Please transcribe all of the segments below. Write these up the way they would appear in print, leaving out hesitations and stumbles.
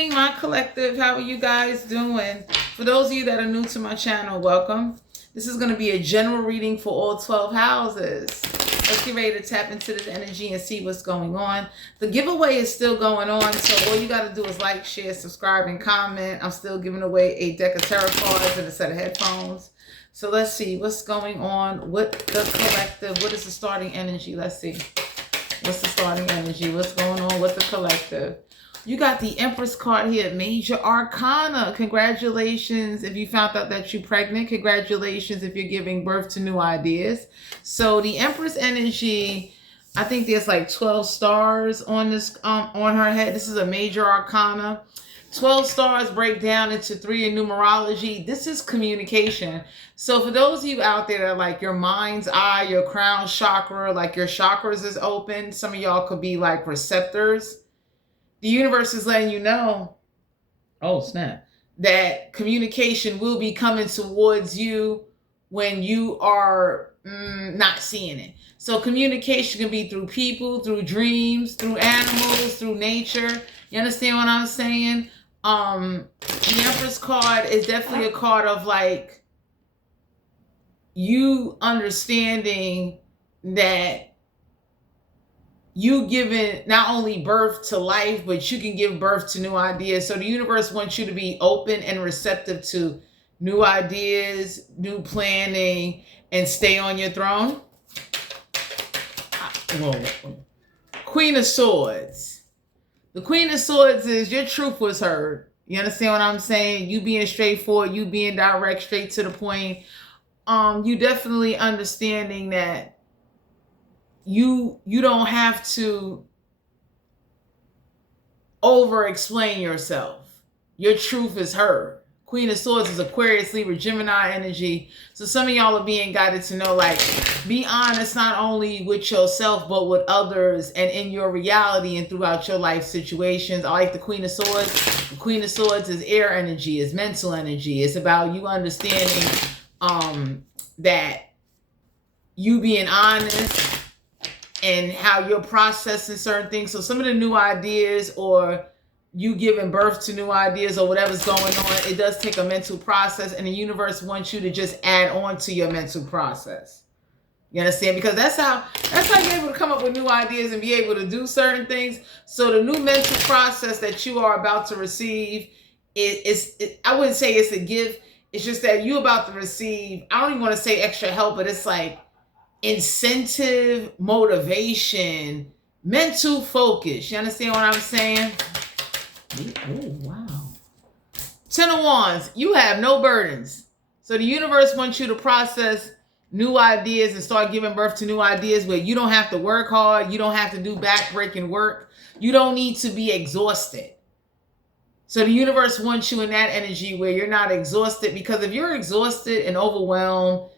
evening, my collective. How are you guys doing? For those of you that are new to my channel, welcome. This is going to be a general reading for all 12 houses. Let's get ready to tap into this energy and see what's going on. The giveaway is still going on, so all you got to do is like, share, subscribe, and comment. I'm still giving away a deck of tarot cards and a set of headphones. So let's see what's going on with the collective. What is the starting energy? Let's see. What's the starting energy? What's going on with the collective? You got the Empress card here, Major Arcana. Congratulations if you found out that you're pregnant. Congratulations if you're giving birth to new ideas. So the Empress energy, I think there's like 12 stars on this on her head. This is a Major Arcana. 12 stars break down into 3 in numerology. This is communication. So for those of you out there that like your mind's eye, your crown chakra, like your chakras is open. Some of y'all could be like receptors. The universe is letting you know, oh snap, that communication will be coming towards you when you are not seeing it. So communication can be through people, through dreams, through animals, through nature. You understand what I'm saying? The Empress card is definitely a card of like you understanding that you giving not only birth to life, but you can give birth to new ideas. So the universe wants you to be open and receptive to new ideas, new planning, and stay on your throne. Whoa. Queen of Swords. The Queen of Swords is your truth was heard. You understand what I'm saying? You being straightforward, you being direct, straight to the point. You definitely understanding that you don't have to over explain yourself. Your truth is heard. Queen of Swords is Aquarius, Libra, Gemini energy. So some of y'all are being guided to know, like, be honest not only with yourself, but with others and in your reality and throughout your life situations. I like the Queen of Swords. The Queen of Swords is air energy, is mental energy. It's about you understanding that you being honest and how you're processing certain things. So some of the new ideas or you giving birth to new ideas or whatever's going on, it does take a mental process, and the universe wants you to just add on to your mental process. You understand? Because that's how you're able to come up with new ideas and be able to do certain things. So the new mental process that you are about to receive, I wouldn't say it's a gift. It's just that you're about to receive, I don't even want to say extra help, but it's like incentive, motivation, mental focus. You understand what I'm saying? Oh, wow. 10 of Wands, you have no burdens. So the universe wants you to process new ideas and start giving birth to new ideas where you don't have to work hard. You don't have to do backbreaking work. You don't need to be exhausted. So the universe wants you in that energy where you're not exhausted, because if you're exhausted and overwhelmed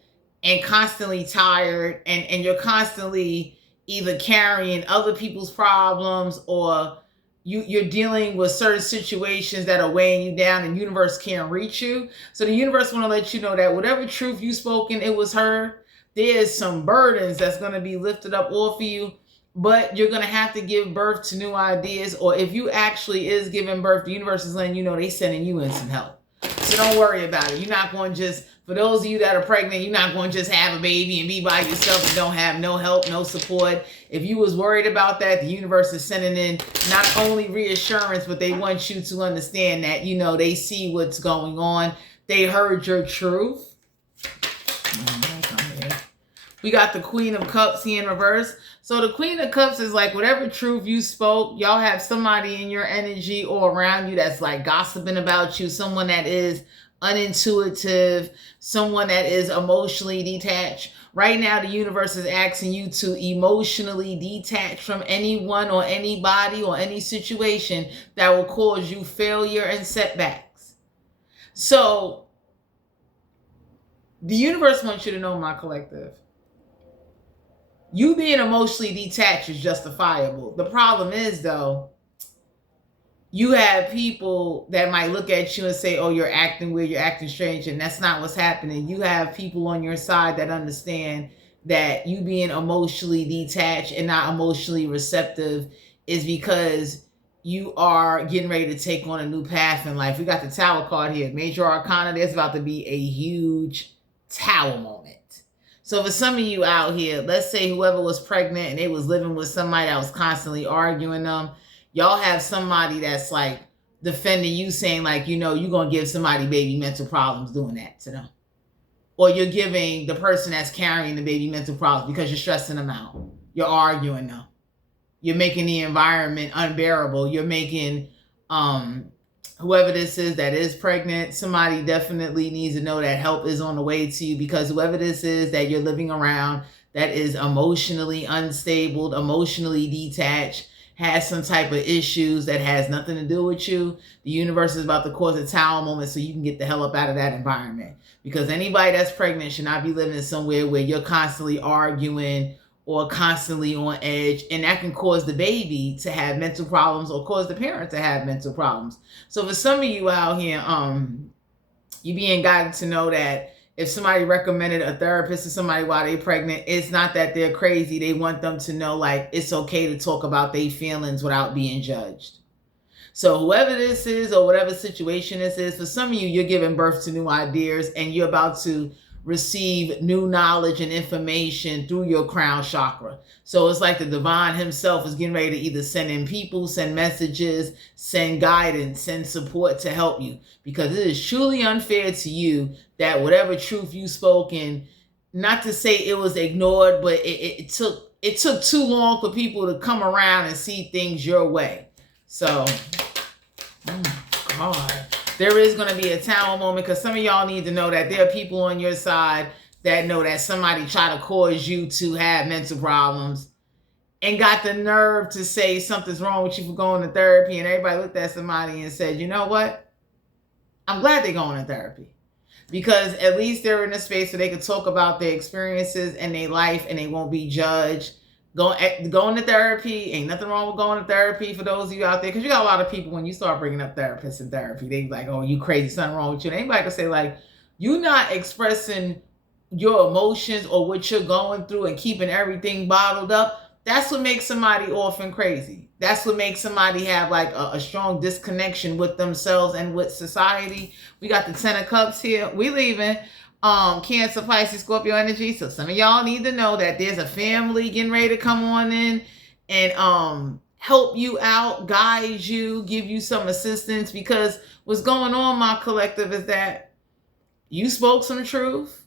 and constantly tired and you're constantly either carrying other people's problems or you're dealing with certain situations that are weighing you down and the universe can't reach you. So the universe want to let you know that whatever truth you spoken, it was heard. There's some burdens that's going to be lifted up off of you, but you're going to have to give birth to new ideas. Or if you actually is giving birth, the universe is letting you know they sending you in some help. So don't worry about it. You're not going to just, for those of you that are pregnant, you're not going to just have a baby and be by yourself and don't have no help, no support. If you was worried about that, the universe is sending in not only reassurance, but they want you to understand that, you know, they see what's going on. They heard your truth. We got the Queen of Cups here in reverse. So the Queen of Cups is like whatever truth you spoke, y'all have somebody in your energy or around you that's like gossiping about you, someone that is unintuitive, someone that is emotionally detached. Right now, the universe is asking you to emotionally detach from anyone or anybody or any situation that will cause you failure and setbacks. So the universe wants you to know, my collective, you being emotionally detached is justifiable. The problem is, though, you have people that might look at you and say, oh, you're acting weird, you're acting strange, and that's not what's happening. You have people on your side that understand that you being emotionally detached and not emotionally receptive is because you are getting ready to take on a new path in life. We got the Tower card here. Major Arcana, there's about to be a huge Tower moment. So for some of you out here, let's say whoever was pregnant and they was living with somebody that was constantly arguing them, y'all have somebody that's like defending you, saying like, you know, you're going to give somebody baby mental problems doing that to them. Or you're giving the person that's carrying the baby mental problems because you're stressing them out. You're arguing them. You're making the environment unbearable. You're making whoever this is that is pregnant, somebody definitely needs to know that help is on the way to you, because whoever this is that you're living around that is emotionally unstable, emotionally detached, has some type of issues that has nothing to do with you, the universe is about to cause a Tower moment so you can get the hell up out of that environment. Because anybody that's pregnant should not be living somewhere where you're constantly arguing or constantly on edge, and that can cause the baby to have mental problems or cause the parent to have mental problems. So for some of you out here, you being guided to know that if somebody recommended a therapist to somebody while they're pregnant, it's not that they're crazy. They want them to know like it's okay to talk about their feelings without being judged. So whoever this is or whatever situation this is, for some of you, you're giving birth to new ideas and you're about to receive new knowledge and information through your crown chakra. So it's like the divine himself is getting ready to either send in people, send messages, send guidance, send support to help you. Because it is truly unfair to you that whatever truth you spoken, not to say it was ignored, but it took too long for people to come around and see things your way. So, oh God, there is going to be a Tower moment, because some of y'all need to know that there are people on your side that know that somebody tried to cause you to have mental problems and got the nerve to say something's wrong with you for going to therapy. And everybody looked at somebody and said, you know what? I'm glad they're going to therapy, because at least they're in a space where they can talk about their experiences and their life and they won't be judged. Going to therapy, ain't nothing wrong with going to therapy for those of you out there, because you got a lot of people, when you start bringing up therapists in therapy, they like, oh, you crazy, something wrong with you. And anybody can say like, you not expressing your emotions or what you're going through and keeping everything bottled up. That's what makes somebody orphan crazy. That's what makes somebody have like a strong disconnection with themselves and with society. We got the 10 of Cups here. We leaving. Cancer, Pisces, Scorpio energy. So some of y'all need to know that there's a family getting ready to come on in and help you out, guide you, give you some assistance. Because what's going on, my collective, is that you spoke some truth.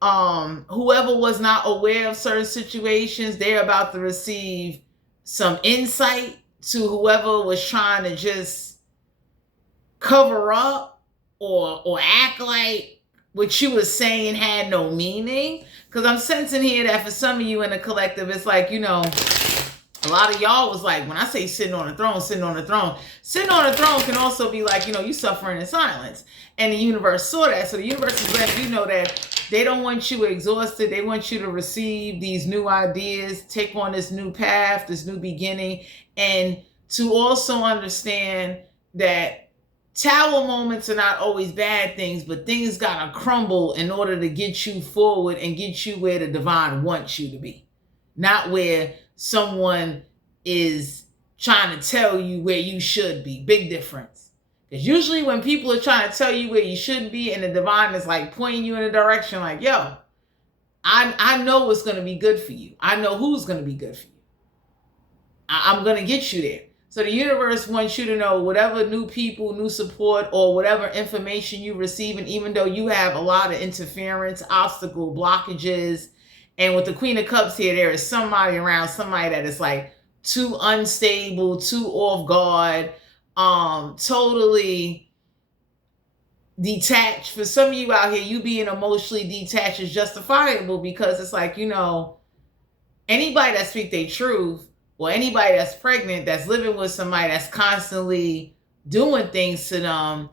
Whoever was not aware of certain situations, they're about to receive some insight to whoever was trying to just cover up or act like what you was saying had no meaning. Because I'm sensing here that for some of you in the collective, it's like, you know, a lot of y'all was like, when I say sitting on the throne, sitting on the throne, sitting on the throne can also be like, you know, you suffering in silence. And the universe saw that. So the universe is letting you know that they don't want you exhausted. They want you to receive these new ideas, take on this new path, this new beginning, and to also understand that Tower moments are not always bad things, but things gotta crumble in order to get you forward and get you where the divine wants you to be. Not where someone is trying to tell you where you should be. Big difference. Because usually when people are trying to tell you where you should be and the divine is like pointing you in a direction like, yo, I know what's going to be good for you. I know who's going to be good for you. I'm going to get you there. So the universe wants you to know whatever new people, new support, or whatever information you receive, and even though you have a lot of interference, obstacle, blockages, and with the Queen of Cups here, there is somebody around, somebody that is like too unstable, too off guard, totally detached. For some of you out here, you being emotionally detached is justifiable, because it's like, you know, anybody that speaks their truth, or anybody that's pregnant, that's living with somebody that's constantly doing things to them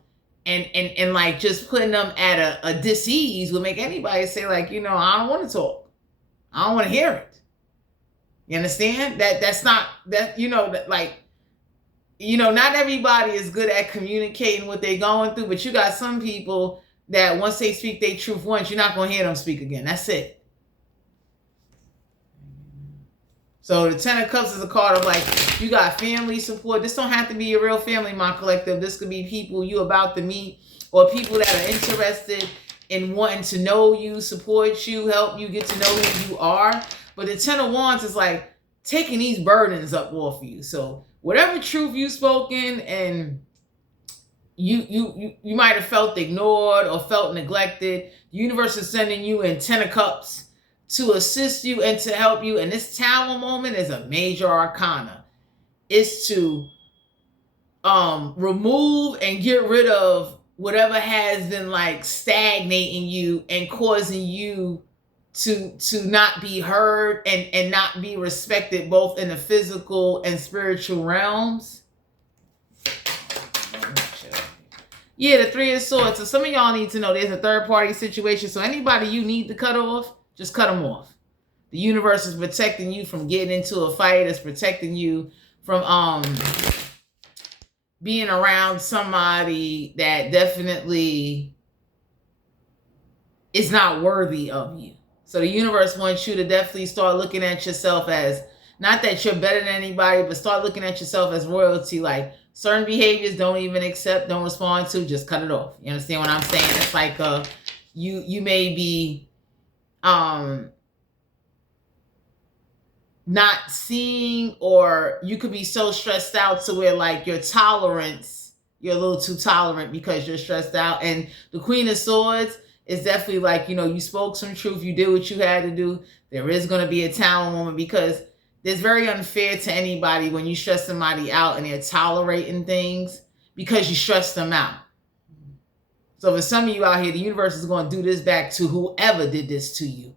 and like just putting them at a dis-ease, will make anybody say like, you know, I don't want to talk. I don't want to hear it. You understand? That's not, that, you know, that like, you know, not everybody is good at communicating what they're going through, but you got some people that once they speak their truth once, you're not going to hear them speak again. That's it. So the 10 of Cups is a card of like You got family support. This don't have to be your real family, my collective. This could be people you about to meet or people that are interested in wanting to know you, support you, help you get to know who you are. But the Ten of Wands is like taking these burdens up off you. So whatever truth you've spoken and you might have felt ignored or felt neglected, the universe is sending you in 10 of Cups to assist you and to help you. And this Tower moment is a major arcana. It's to remove and get rid of whatever has been like stagnating you and causing you to not be heard and not be respected both in the physical and spiritual realms. Yeah, the Three of Swords. So some of y'all need to know there's a third-party situation. So anybody you need to cut off, just cut them off. The universe is protecting you from getting into a fight. It's protecting you from being around somebody that definitely is not worthy of you. So the universe wants you to definitely start looking at yourself as, not that you're better than anybody, but start looking at yourself as royalty. Like certain behaviors don't even accept, don't respond to, just cut it off. You understand what I'm saying? It's like you may be not seeing, or you could be so stressed out to where like your tolerance, you're a little too tolerant because you're stressed out. And the Queen of Swords is definitely like, you spoke some truth, you did what you had to do. There is going to be a Tower moment because it's very unfair to anybody when you stress somebody out and they're tolerating things because you stress them out. So for some of you out here, the universe is going to do this back to whoever did this to you.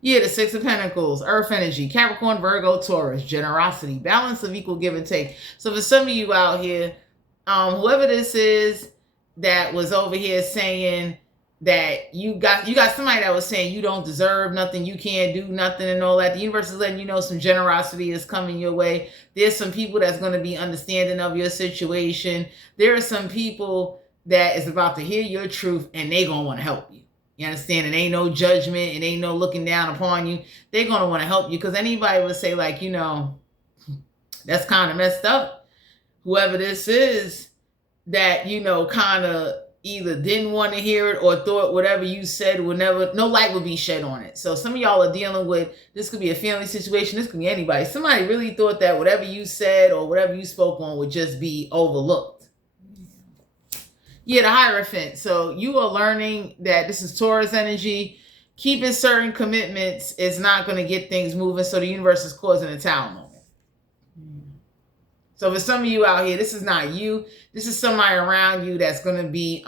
Yeah, the Six of Pentacles, Earth energy, Capricorn, Virgo, Taurus, generosity, balance of equal give and take. So for some of you out here, whoever this is that was over here saying that you got somebody that was saying you don't deserve nothing, you can't do nothing and all that, the universe is letting you know some generosity is coming your way. There's some people that's going to be understanding of your situation. There are some people that is about to hear your truth and they going to want to help you. You understand? It ain't no judgment. It ain't no looking down upon you. They're going to want to help you because anybody would say like, that's kind of messed up. Whoever this is that, kind of either didn't want to hear it or thought whatever you said would never, no light would be shed on it. So some of y'all are dealing with, this could be a family situation. This could be anybody. Somebody really thought that whatever you said or whatever you spoke on would just be overlooked. Yeah, the Hierophant. So you are learning that this is Taurus energy. Keeping certain commitments is not going to get things moving. So the universe is causing a Tower moment. So for some of you out here, this is not you. This is somebody around you that's going to be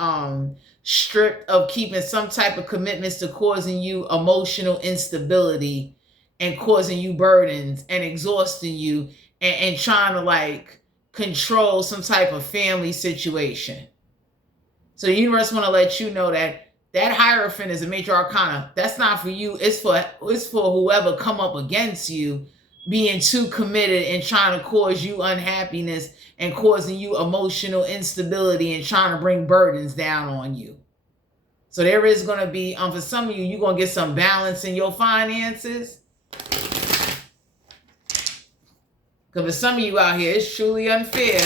stripped of keeping some type of commitments to causing you emotional instability and causing you burdens and exhausting you and trying to like control some type of family situation. So the universe want to let you know that Hierophant is a major arcana. That's not for you. It's for whoever come up against you being too committed and trying to cause you unhappiness and causing you emotional instability and trying to bring burdens down on you. So there is going to be, for some of you, you're going to get some balance in your finances. Because for some of you out here, it's truly unfair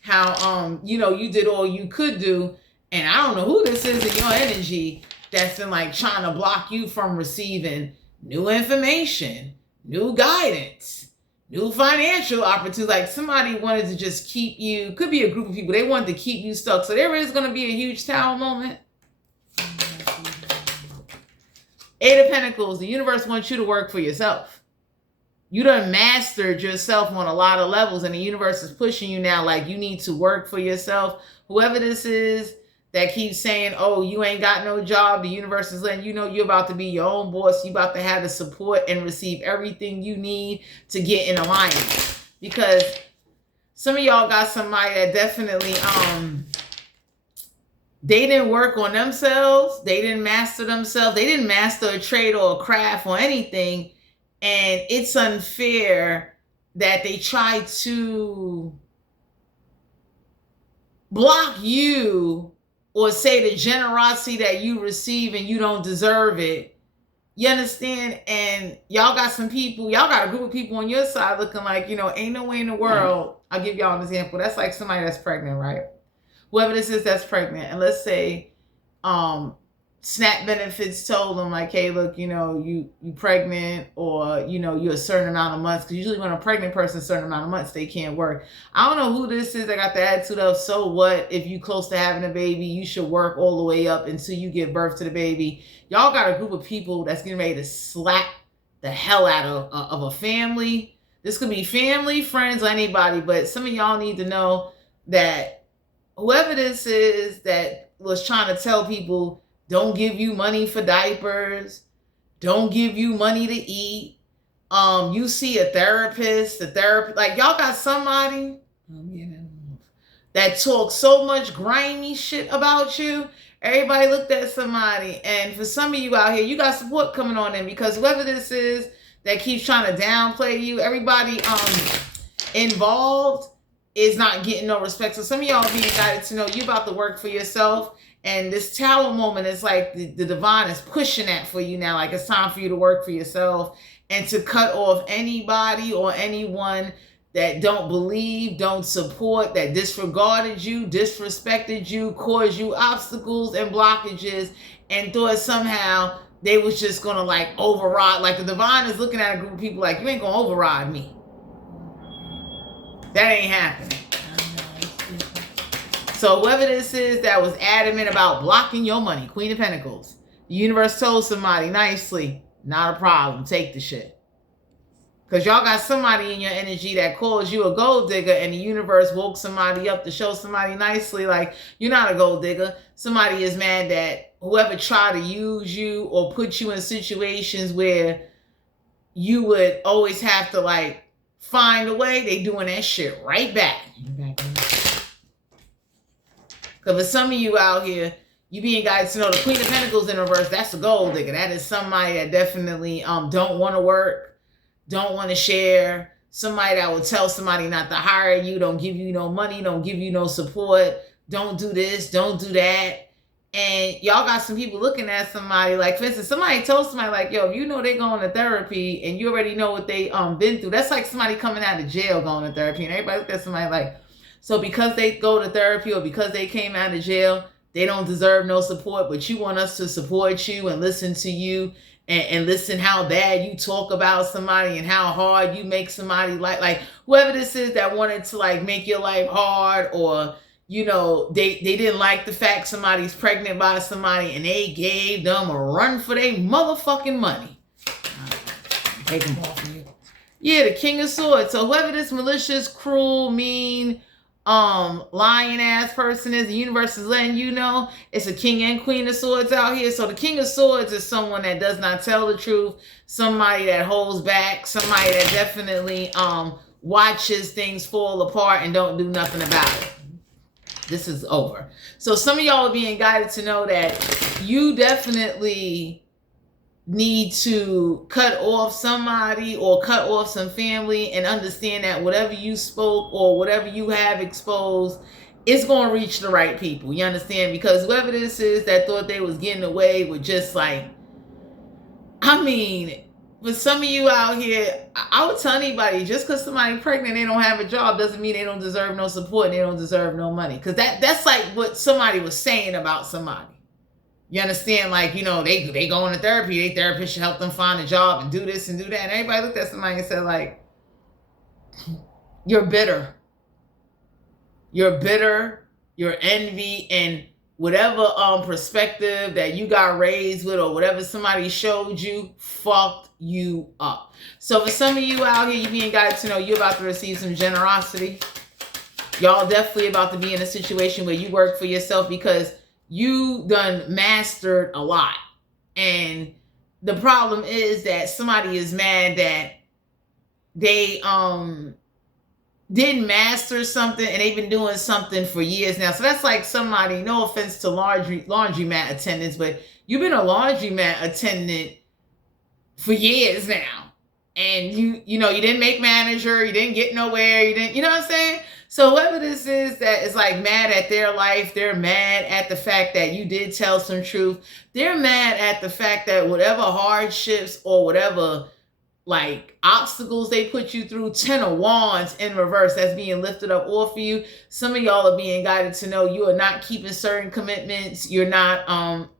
how, you did all you could do. And I don't know who this is in your energy that's been like trying to block you from receiving new information, new guidance, new financial opportunities. Like somebody wanted to just keep you, could be a group of people, they wanted to keep you stuck. So there is going to be a huge Tower moment. Eight of Pentacles, the universe wants you to work for yourself. You done mastered yourself on a lot of levels and the universe is pushing you now like you need to work for yourself. Whoever this is that keeps saying, oh, you ain't got no job, the universe is letting you know you're about to be your own boss. You're about to have the support and receive everything you need to get in alignment. Because some of y'all got somebody that definitely, they didn't work on themselves. They didn't master themselves. They didn't master a trade or a craft or anything. And it's unfair that they try to block you or say the generosity that you receive and you don't deserve it. You understand? And y'all got some people, y'all got a group of people on your side looking like, ain't no way in the world. I'll give y'all an example. That's like somebody that's pregnant, right? Whoever this is that's pregnant, and let's say SNAP benefits told them like, hey, look, you pregnant, or you're a certain amount of months, because usually when a pregnant person a certain amount of months, they can't work. I don't know who this is that got the attitude of, so what if you close to having a baby, you should work all the way up until you give birth to the baby. Y'all got a group of people that's getting ready to slap the hell out of a family. This could be family, friends, or anybody, but some of y'all need to know that whoever this is that was trying to tell people, don't give you money for diapers, don't give you money to eat. You see a therapist, like y'all got somebody that talks so much grimy shit about you. Everybody looked at somebody, and for some of you out here, you got support coming on in, because whoever this is that keeps trying to downplay you, everybody involved is not getting no respect. So some of y'all being guided to know you about to work for yourself. And this tower moment is like the divine is pushing that for you now. Like it's time for you to work for yourself and to cut off anybody or anyone that don't believe, don't support, that disregarded you, disrespected you, caused you obstacles and blockages, and thought somehow they was just gonna like override. Like the divine is looking at a group of people like, you ain't gonna override me. That ain't happening. So whoever this is that was adamant about blocking your money, Queen of Pentacles, the universe told somebody nicely, not a problem, take the shit. Because y'all got somebody in your energy that calls you a gold digger, and the universe woke somebody up to show somebody nicely like, you're not a gold digger. Somebody is mad that whoever tried to use you or put you in situations where you would always have to like find a way, they doing that shit right back. Because for some of you out here, you being guided to know the Queen of Pentacles in reverse, that's a gold digger. That is somebody that definitely don't want to work, don't want to share. Somebody that will tell somebody not to hire you, don't give you no money, don't give you no support, don't do this, don't do that. And y'all got some people looking at somebody like, for instance, somebody told somebody like, yo, if you know they're going to therapy and you already know what they been through, that's like somebody coming out of jail going to therapy, and everybody look at somebody like, so because they go to therapy or because they came out of jail, they don't deserve no support, but you want us to support you and listen to you and listen how bad you talk about somebody and how hard you make somebody like whoever this is that wanted to like make your life hard, or they didn't like the fact somebody's pregnant by somebody and they gave them a run for their motherfucking money. Take them off of you. Yeah, the King of Swords. So whoever this malicious, cruel, mean, lying ass person is, the universe is letting you know it's a King and Queen of Swords out here. So the King of Swords is someone that does not tell the truth, somebody that holds back, somebody that definitely watches things fall apart and don't do nothing about it. This is over. So some of y'all are being guided to know that you definitely need to cut off somebody or cut off some family, and understand that whatever you spoke or whatever you have exposed, it's going to reach the right people. You understand? Because whoever this is that thought they was getting away with just like, I mean, for some of you out here, I would tell anybody, just because somebody's pregnant, they don't have a job, doesn't mean they don't deserve no support and they don't deserve no money. Because that's like what somebody was saying about somebody. You understand? Like, they go into therapy, they therapist should help them find a job and do this and do that. And everybody looked at somebody and said, like, you're bitter. You're bitter, you're envy, and whatever perspective that you got raised with or whatever somebody showed you fucked you up. So for some of you out here, you being guided to know you're about to receive some generosity. Y'all definitely about to be in a situation where you work for yourself, because you done mastered a lot. And the problem is that somebody is mad that they didn't master something and they've been doing something for years now. So that's like somebody, no offense to laundromat attendants, but you've been a laundromat attendant for years now. And you didn't make manager, you didn't get nowhere, you know what I'm saying? So whoever this is that is like mad at their life, they're mad at the fact that you did tell some truth. They're mad at the fact that whatever hardships or whatever like obstacles they put you through, 10 of wands in reverse, that's being lifted up off of you. Some of y'all are being guided to know you are not keeping certain commitments. You're not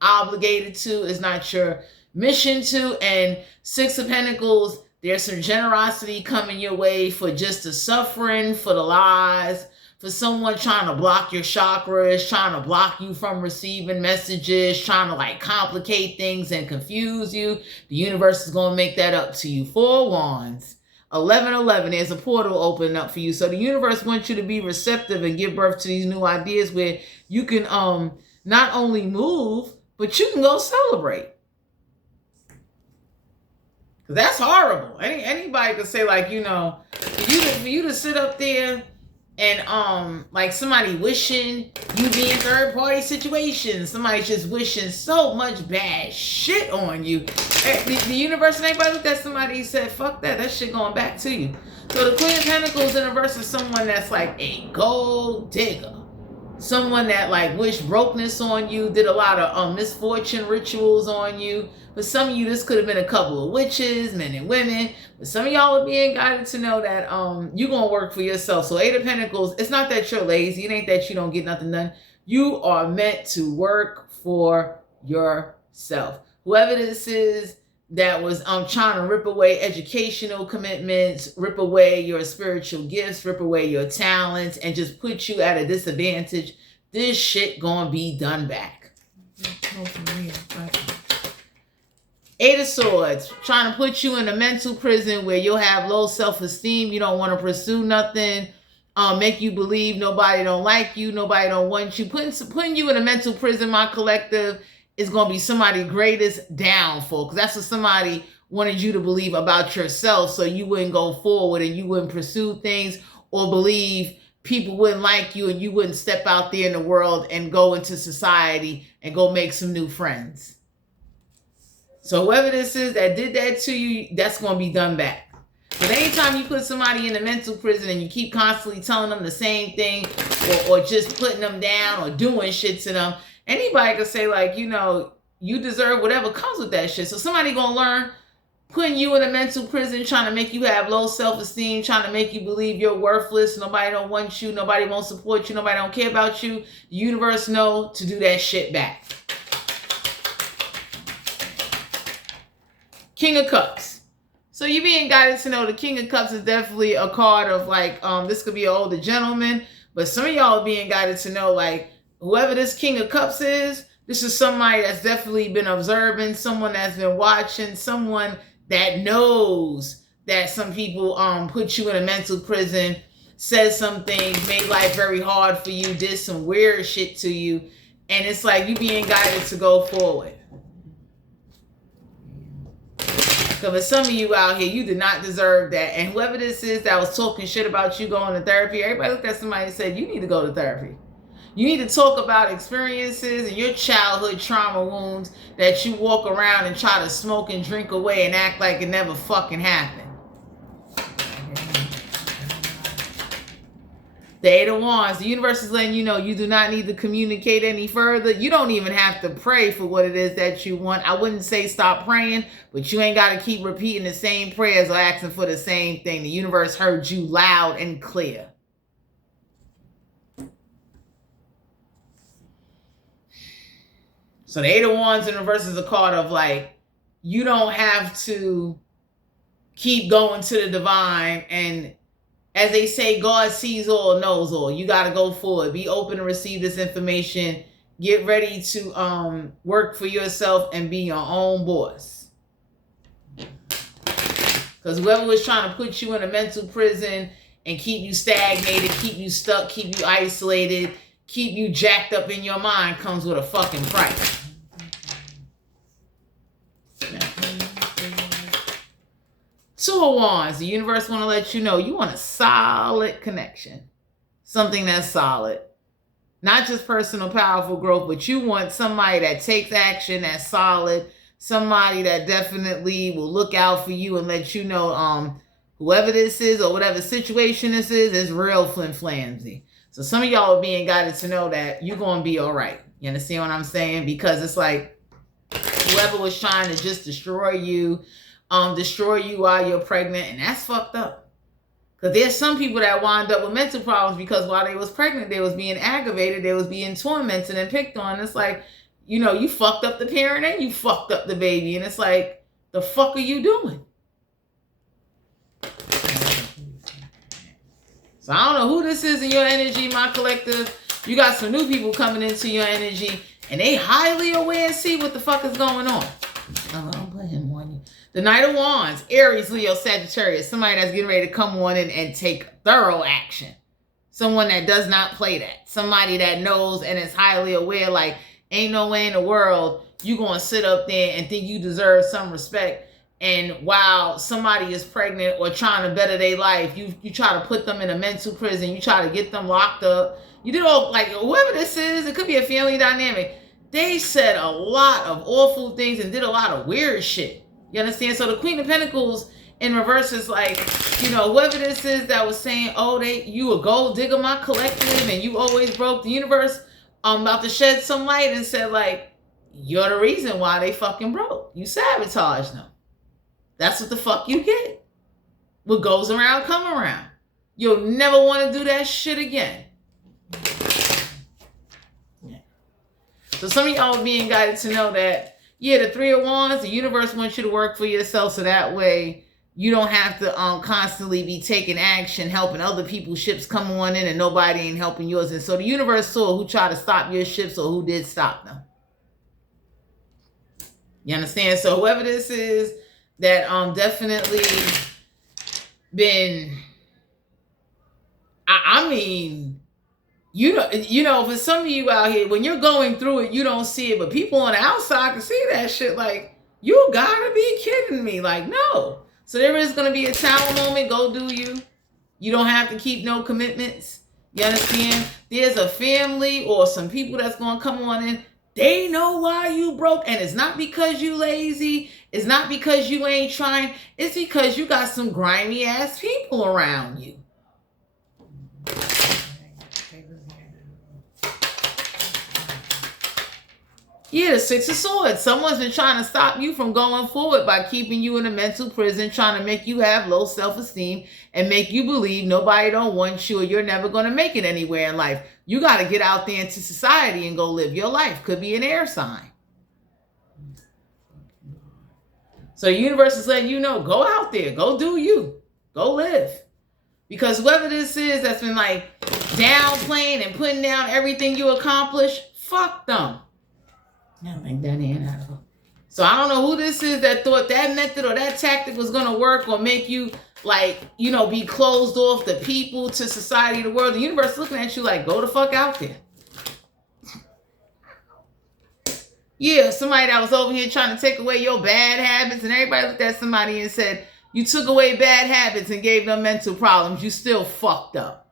obligated to. It's not your mission to. And 6 of Pentacles, there's some generosity coming your way for just the suffering, for the lies, for someone trying to block your chakras, trying to block you from receiving messages, trying to like complicate things and confuse you. The universe is going to make that up to you. 4 wands. 1111, there's a portal opening up for you. So the universe wants you to be receptive and give birth to these new ideas where you can not only move, but you can go celebrate. That's horrible. Anybody could say, like, you know, for you to sit up there and like somebody wishing you be in third party situations, somebody just wishing so much bad shit on you. The universe and everybody looked at somebody and said, fuck that shit going back to you. So the Queen of Pentacles in reverse is someone that's like a gold digger. Someone that like wished brokenness on you, did a lot of misfortune rituals on you. For some of you, this could have been a couple of witches, men and women. But some of y'all are being guided to know that you're going to work for yourself. So 8 of Pentacles, it's not that you're lazy. It ain't that you don't get nothing done. You are meant to work for yourself. Whoever this is that was trying to rip away educational commitments, rip away your spiritual gifts, rip away your talents, and just put you at a disadvantage, this shit gonna be done back. 8 of Swords, trying to put you in a mental prison where you'll have low self-esteem. You don't want to pursue nothing. Make you believe nobody don't like you, nobody don't want you. Putting you in a mental prison, my collective, is going to be somebody's greatest downfall, because that's what somebody wanted you to believe about yourself, so you wouldn't go forward and you wouldn't pursue things, or believe people wouldn't like you and you wouldn't step out there in the world and go into society and go make some new friends. So whoever this is that did that to you, that's going to be done back. But anytime you put somebody in a mental prison and you keep constantly telling them the same thing, or just putting them down or doing shit to them, anybody could say, like, you know, you deserve whatever comes with that shit. So somebody going to learn putting you in a mental prison, trying to make you have low self-esteem, trying to make you believe you're worthless, nobody don't want you, nobody won't support you, nobody don't care about you. The universe know to do that shit back. King of Cups. So you're being guided to know the King of Cups is definitely a card of like, this could be an older gentleman, but some of y'all are being guided to know, like, whoever this King of Cups is, this is somebody that's definitely been observing, someone that's been watching, someone that knows that some people put you in a mental prison, said some things, made life very hard for you, did some weird shit to you, and it's like you being guided to go forward. Because for some of you out here, you did not deserve that. And whoever this is that was talking shit about you going to therapy, everybody looked at somebody and said, you need to go to therapy. You need to talk about experiences and your childhood trauma wounds that you walk around and try to smoke and drink away and act like it never fucking happened. The 8 of Wands, the universe is letting you know you do not need to communicate any further. You don't even have to pray for what it is that you want. I wouldn't say stop praying, but you ain't got to keep repeating the same prayers or asking for the same thing. The universe heard you loud and clear. So the 8 of Wands in reverse is a card of like, you don't have to keep going to the divine, and as they say, God sees all, knows all. You got to go forward. Be open to receive this information. Get ready to work for yourself and be your own boss. Because whoever was trying to put you in a mental prison and keep you stagnated, keep you stuck, keep you isolated, keep you jacked up in your mind comes with a fucking price. Two of Wands, the universe want to let you know you want a solid connection. Something that's solid. Not just personal, powerful growth, but you want somebody that takes action, that's solid. Somebody that definitely will look out for you and let you know Whoever this is or whatever situation this is real flim-flamsy. So some of y'all are being guided to know that you're going to be all right. You understand what I'm saying? Because it's like whoever was trying to just destroy you while you're pregnant, and that's fucked up. Because there's some people that wind up with mental problems because while they was pregnant, they was being aggravated, they was being tormented and picked on. It's like, you know, you fucked up the parent and you fucked up the baby. And it's like, the fuck are you doing? So I don't know who this is in your energy, my collective. You got some new people coming into your energy, and they highly aware and see what the fuck is going on. I'm putting him on you. The Knight of Wands, Aries, Leo, Sagittarius. Somebody that's getting ready to come on and take thorough action. Someone that does not play that. Somebody that knows and is highly aware, like, ain't no way in the world you going to sit up there and think you deserve some respect. And while somebody is pregnant or trying to better their life, you try to put them in a mental prison. You try to get them locked up. You did all, like, whoever this is, it could be a family dynamic. They said a lot of awful things and did a lot of weird shit. You understand? So the Queen of Pentacles in reverse is like, you know, whoever this is that was saying, oh, you a gold digger, my collective, and you always broke the universe, about to shed some light and said, like, you're the reason why they fucking broke. You sabotaged them. That's what the fuck you get. What goes around, come around. You'll never want to do that shit again. Yeah. So some of y'all are being guided to know that, yeah, the Three of Wands, the universe wants you to work for yourself so that way you don't have to constantly be taking action, helping other people's ships come on in and nobody ain't helping yours. And so the universe saw who tried to stop your ships or who did stop them. You understand? So whoever this is, that definitely been, I mean, you know, for some of you out here, when you're going through it, you don't see it, but people on the outside can see that shit. Like, you gotta be kidding me. Like, no. So there is gonna be a tower moment. Go do you. You don't have to keep no commitments. You understand? There's a family or some people that's gonna come on in. They know why you broke, and it's not because you lazy. It's not because you ain't trying. It's because you got some grimy ass people around you. Yeah, the Six of Swords. Someone's been trying to stop you from going forward by keeping you in a mental prison, trying to make you have low self-esteem and make you believe nobody don't want you or you're never going to make it anywhere in life. You got to get out there into society and go live your life. Could be an air sign. So the universe is letting you know, go out there, go do you, go live. Because whoever this is that's been like downplaying and putting down everything you accomplish, fuck them. I think that ain't out of it. So I don't know who this is that thought that method or that tactic was going to work or make you, like, you know, be closed off to people, to society, the world. The universe looking at you like, go the fuck out there. Yeah, somebody that was over here trying to take away your bad habits, and everybody looked at somebody and said, you took away bad habits and gave them mental problems. You still fucked up.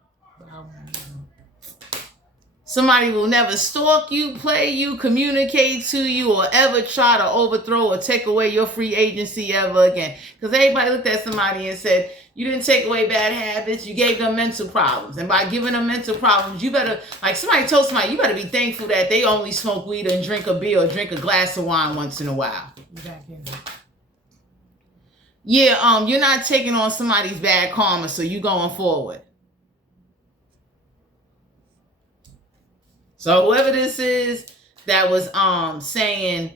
Somebody will never stalk you, play you, communicate to you, or ever try to overthrow or take away your free agency ever again. Because everybody looked at somebody and said, you didn't take away bad habits, you gave them mental problems. And by giving them mental problems, you better, like somebody told somebody, you better be thankful that they only smoke weed and drink a beer or drink a glass of wine once in a while. Yeah, you're not taking on somebody's bad karma, so you going forward. So whoever this is that was saying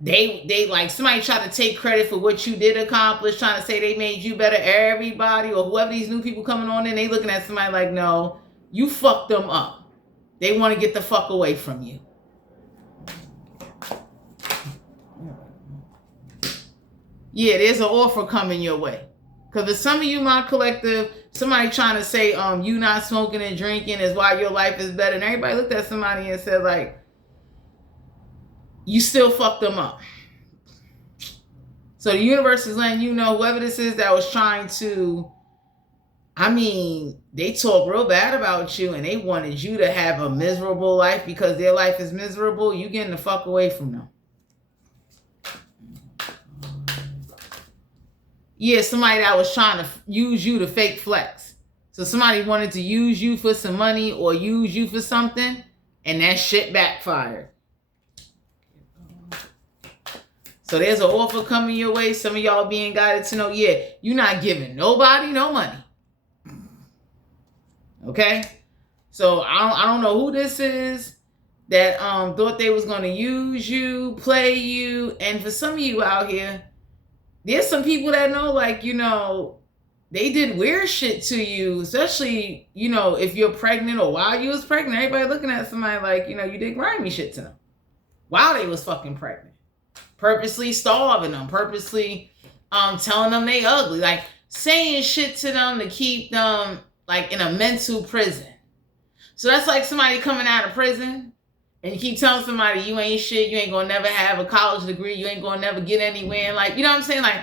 they like somebody tried to take credit for what you did accomplish, trying to say they made you better, everybody, or whoever these new people coming on in, they looking at somebody like, no, you fucked them up. They want to get the fuck away from you. Yeah, there's an offer coming your way. Because for some of you, my collective, somebody trying to say you not smoking and drinking is why your life is better. And everybody looked at somebody and said, like, you still fucked them up. So the universe is letting you know, whoever this is that was trying to, I mean, they talk real bad about you and they wanted you to have a miserable life because their life is miserable. You getting the fuck away from them. Yeah, somebody that was trying to use you to fake flex. So somebody wanted to use you for some money or use you for something, and that shit backfired. So there's an offer coming your way. Some of y'all being guided to know, yeah, you're not giving nobody no money. Okay? So I don't know who this is that thought they was going to use you, play you. And for some of you out here, there's some people that know, like, you know, they did weird shit to you, especially, you know, if you're pregnant or while you was pregnant. Everybody looking at somebody like, you know, you did grimy shit to them while they was fucking pregnant. Purposely starving them, purposely telling them they ugly, like saying shit to them to keep them like in a mental prison. So that's like somebody coming out of prison and you keep telling somebody you ain't shit, you ain't gonna never have a college degree, you ain't gonna never get anywhere. Like, you know what I'm saying? Like,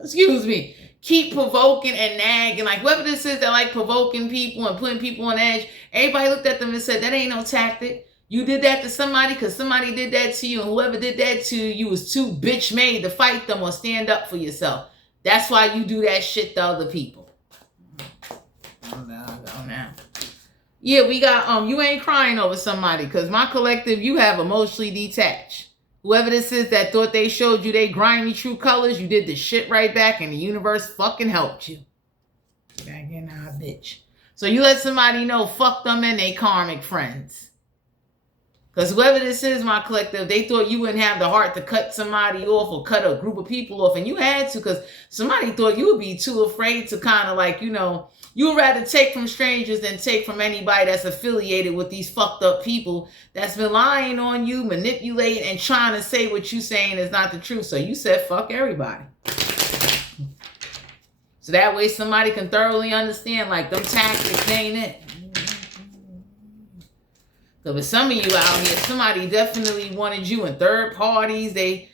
excuse me, keep provoking and nagging. Like, whoever this is that like provoking people and putting people on edge, everybody looked at them and said, that ain't no tactic. You did that to somebody because somebody did that to you, and whoever did that to you, you was too bitch made to fight them or stand up for yourself. That's why you do that shit to other people. Oh, now. Yeah, we got, you ain't crying over somebody, because my collective, you have emotionally detached. Whoever this is that thought they showed you they grimy true colors, you did the shit right back, and the universe fucking helped you. Back in our bitch. So you let somebody know, fuck them and they karmic friends. Because whoever this is, my collective, they thought you wouldn't have the heart to cut somebody off or cut a group of people off. And you had to, because somebody thought you would be too afraid to kind of like, you know, you would rather take from strangers than take from anybody that's affiliated with these fucked up people that's been lying on you, manipulating, and trying to say what you saying is not the truth. So you said, fuck everybody. So that way somebody can thoroughly understand, like, them tactics ain't it. So for some of you out here, somebody definitely wanted you in third parties. They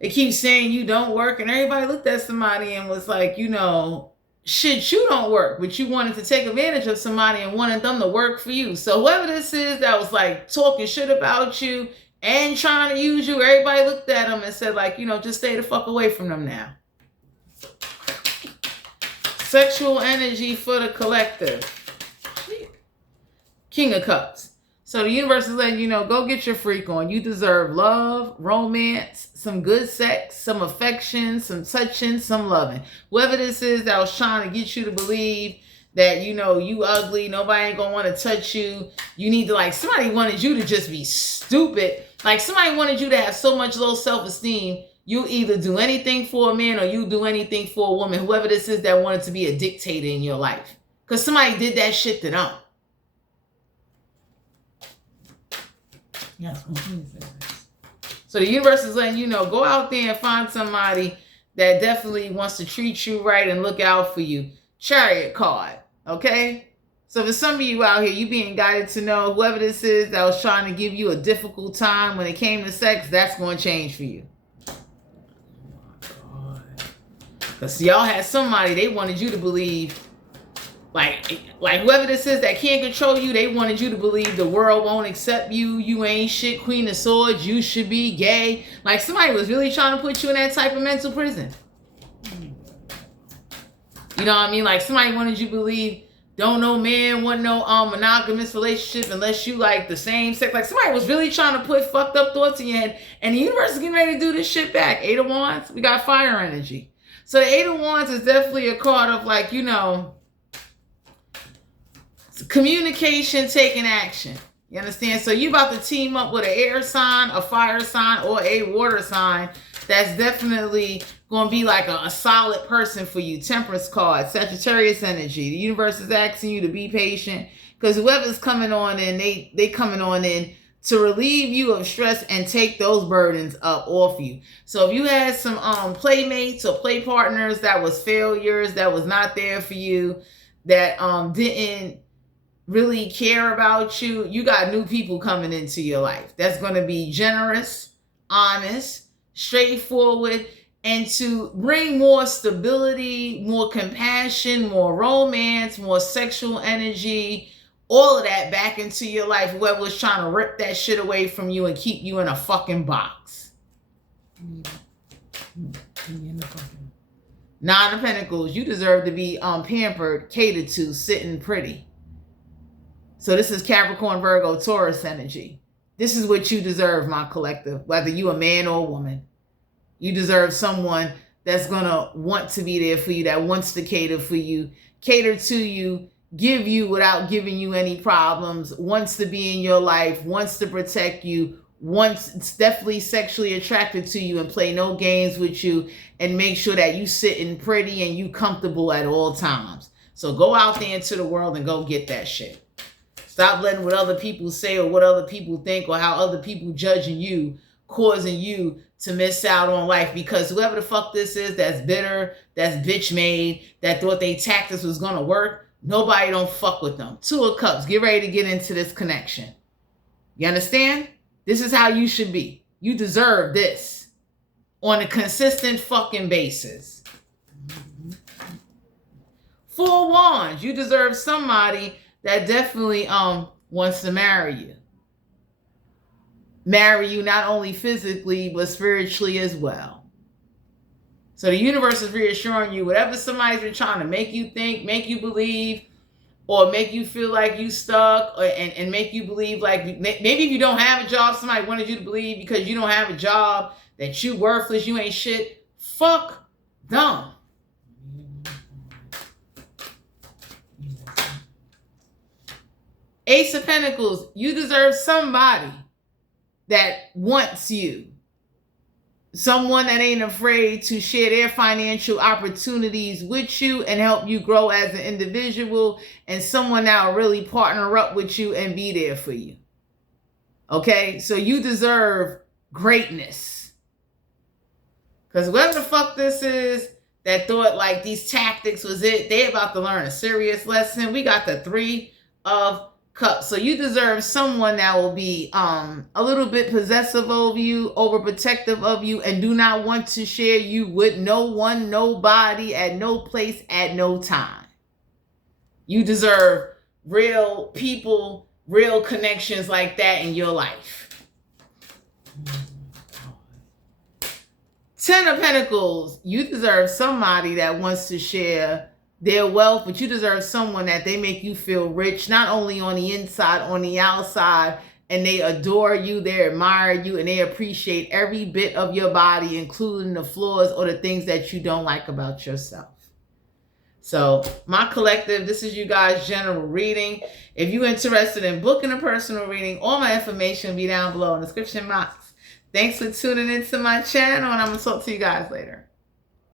keep saying you don't work, and everybody looked at somebody and was like, you know, shit, you don't work, but you wanted to take advantage of somebody and wanted them to work for you. So whoever this is that was like talking shit about you and trying to use you, everybody looked at them and said, like, you know, just stay the fuck away from them now. Sexual energy for the collective. King of Cups. So the universe is letting you know, go get your freak on. You deserve love, romance, some good sex, some affection, some touching, some loving. Whoever this is that was trying to get you to believe that, you know, you ugly, nobody ain't gonna want to touch you. You need to, like, somebody wanted you to just be stupid. Like, somebody wanted you to have so much low self-esteem, you either do anything for a man or you do anything for a woman. Whoever this is that wanted to be a dictator in your life. Because somebody did that shit to them. Yes. So the universe is letting you know, go out there and find somebody that definitely wants to treat you right and look out for you. Chariot card, okay? So for some of you out here, you being guided to know, whoever this is that was trying to give you a difficult time when it came to sex, that's going to change for you. Oh my God. Because y'all had somebody, they wanted you to believe, like whoever this is that can't control you, they wanted you to believe the world won't accept you. You ain't shit, Queen of Swords. You should be gay. Like, somebody was really trying to put you in that type of mental prison. You know what I mean? Like, somebody wanted you to believe, don't no man want no monogamous relationship unless you like the same sex. Like, somebody was really trying to put fucked up thoughts in your head. And the universe is getting ready to do this shit back. Eight of Wands, we got fire energy. So the Eight of Wands is definitely a card of, like, you know, communication, taking action. You understand? So you about to team up with an air sign, a fire sign, or a water sign that's definitely going to be like a solid person for you. Temperance card, Sagittarius energy. The universe is asking you to be patient, because whoever's coming on in, they coming on in to relieve you of stress and take those burdens up off you. So if you had some playmates or play partners that was failures, that was not there for you, that didn't really care about you, you got new people coming into your life that's going to be generous, honest, straightforward, and to bring more stability, more compassion, more romance, more sexual energy, all of that back into your life. Whoever was trying to rip that shit away from you and keep you in a Nine of Pentacles, you deserve to be pampered, catered to, sitting pretty. So this is Capricorn, Virgo, Taurus energy. This is what you deserve, my collective, whether you a man or a woman. You deserve someone that's going to want to be there for you, that wants to cater for you, cater to you, give you without giving you any problems, wants to be in your life, wants to protect you, wants definitely sexually attracted to you and play no games with you, and make sure that you sitting pretty and you comfortable at all times. So go out there into the world and go get that shit. Stop letting what other people say or what other people think or how other people judging you, causing you to miss out on life, because whoever the fuck this is that's bitter, that's bitch made, that thought they tactics was gonna work, nobody don't fuck with them. Two of Cups, get ready to get into this connection. You understand? This is how you should be. You deserve this on a consistent fucking basis. Four of Wands, you deserve somebody that definitely wants to marry you. Marry you not only physically, but spiritually as well. So the universe is reassuring you, whatever somebody's been trying to make you think, make you believe, or make you feel like you stuck, and make you believe like, maybe if you don't have a job, somebody wanted you to believe because you don't have a job that you worthless, you ain't shit. Fuck them. Ace of Pentacles, you deserve somebody that wants you. Someone that ain't afraid to share their financial opportunities with you and help you grow as an individual, and someone that will really partner up with you and be there for you. Okay? So you deserve greatness. Because whoever the fuck this is that thought like these tactics was it, they about to learn a serious lesson. We got the Three of Cups. So you deserve someone that will be a little bit possessive over you, overprotective of you, and do not want to share you with no one, nobody, at no place, at no time. You deserve real people, real connections like that in your life. 10 of Pentacles, you deserve somebody that wants to share their wealth, but you deserve someone that they make you feel rich, not only on the inside, on the outside, and they adore you, they admire you, and they appreciate every bit of your body, including the flaws or the things that you don't like about yourself. So, my collective, this is you guys' general reading. If you're interested in booking a personal reading, all my information will be down below in the description box. Thanks for tuning into my channel, and I'm going to talk to you guys later.